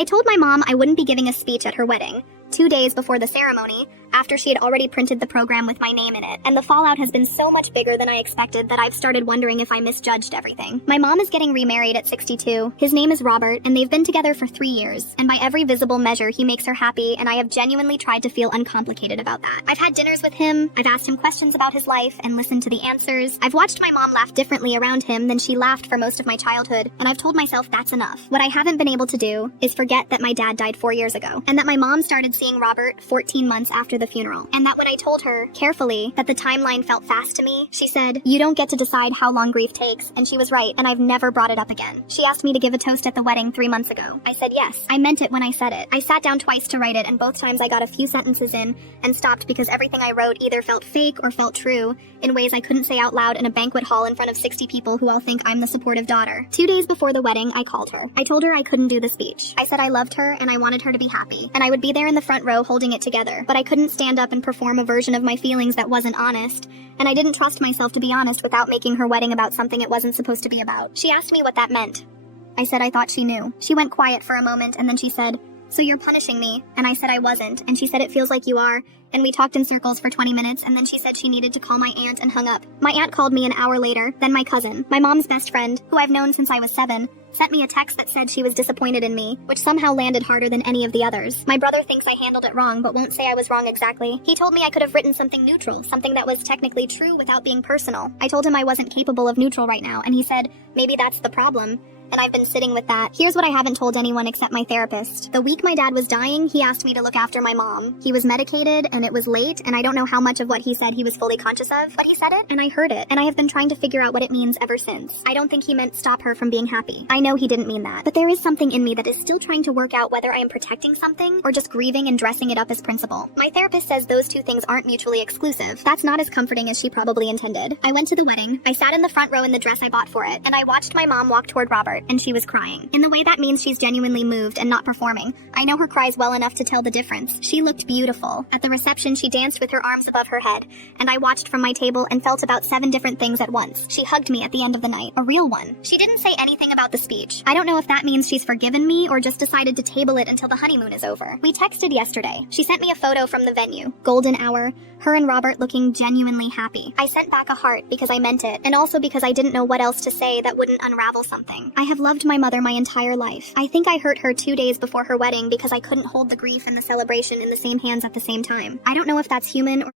I told my mom I wouldn't be giving a speech at her wedding, 2 days before the ceremony, after she had already printed the program with my name in it, and the fallout has been so much bigger than I expected that I've started wondering if I misjudged everything. My mom is getting remarried at 62. His name is Robert, and they've been together for 3 years, and by every visible measure he makes her happy, and I have genuinely tried to feel uncomplicated about that. I've had dinners with him, I've asked him questions about his life, and listened to the answers. I've watched my mom laugh differently around him than she laughed for most of my childhood, and I've told myself that's enough. What I haven't been able to do is forget that my dad died 4 years ago, and that my mom started seeing Robert 14 months after the funeral, and that when I told her, carefully, that the timeline felt fast to me, she said, "You don't get to decide how long grief takes," and she was right, and I've never brought it up again. She asked me to give a toast at the wedding 3 months ago. I said yes. I meant it when I said it. I sat down twice to write it, and both times I got a few sentences in and stopped because everything I wrote either felt fake or felt true, in ways I couldn't say out loud in a banquet hall in front of 60 people who all think I'm the supportive daughter. 2 days before the wedding, I called her. I told her I couldn't do the speech. I said I loved her and I wanted her to be happy, and I would be there in the front row holding it together, but I couldn't stand up and perform a version of my feelings that wasn't honest, and I didn't trust myself to be honest without making her wedding about something it wasn't supposed to be about. She asked me what that meant. I said I thought she knew. She went quiet for a moment, and then she said, "So you're punishing me?" And I said I wasn't, and she said it feels like you are, and we talked in circles for 20 minutes, and then she said she needed to call my aunt and hung up. My aunt called me an hour later, then my cousin, my mom's best friend, who I've known since I was 7, sent me a text that said she was disappointed in me, which somehow landed harder than any of the others. My brother thinks I handled it wrong, but won't say I was wrong exactly. He told me I could have written something neutral, something that was technically true without being personal. I told him I wasn't capable of neutral right now, and he said, maybe that's the problem. And I've been sitting with that. Here's what I haven't told anyone except my therapist. The week my dad was dying, he asked me to look after my mom. He was medicated, and it was late, and I don't know how much of what he said he was fully conscious of, but he said it, and I heard it, and I have been trying to figure out what it means ever since. I don't think he meant stop her from being happy. I know he didn't mean that, but there is something in me that is still trying to work out whether I am protecting something or just grieving and dressing it up as principle. My therapist says those two things aren't mutually exclusive. That's not as comforting as she probably intended. I went to the wedding, I sat in the front row in the dress I bought for it, and I watched my mom walk toward Robert, and she was crying. In the way that means she's genuinely moved and not performing. I know her cries well enough to tell the difference. She looked beautiful. At the reception, she danced with her arms above her head, and I watched from my table and felt about 7 different things at once. She hugged me at the end of the night, a real one. She didn't say anything about the speech. I don't know if that means she's forgiven me or just decided to table it until the honeymoon is over. We texted yesterday. She sent me a photo from the venue. Golden hour, her and Robert looking genuinely happy. I sent back a heart because I meant it, and also because I didn't know what else to say that wouldn't unravel something. I have loved my mother my entire life. I think I hurt her 2 days before her wedding because I couldn't hold the grief and the celebration in the same hands at the same time. I don't know if that's human or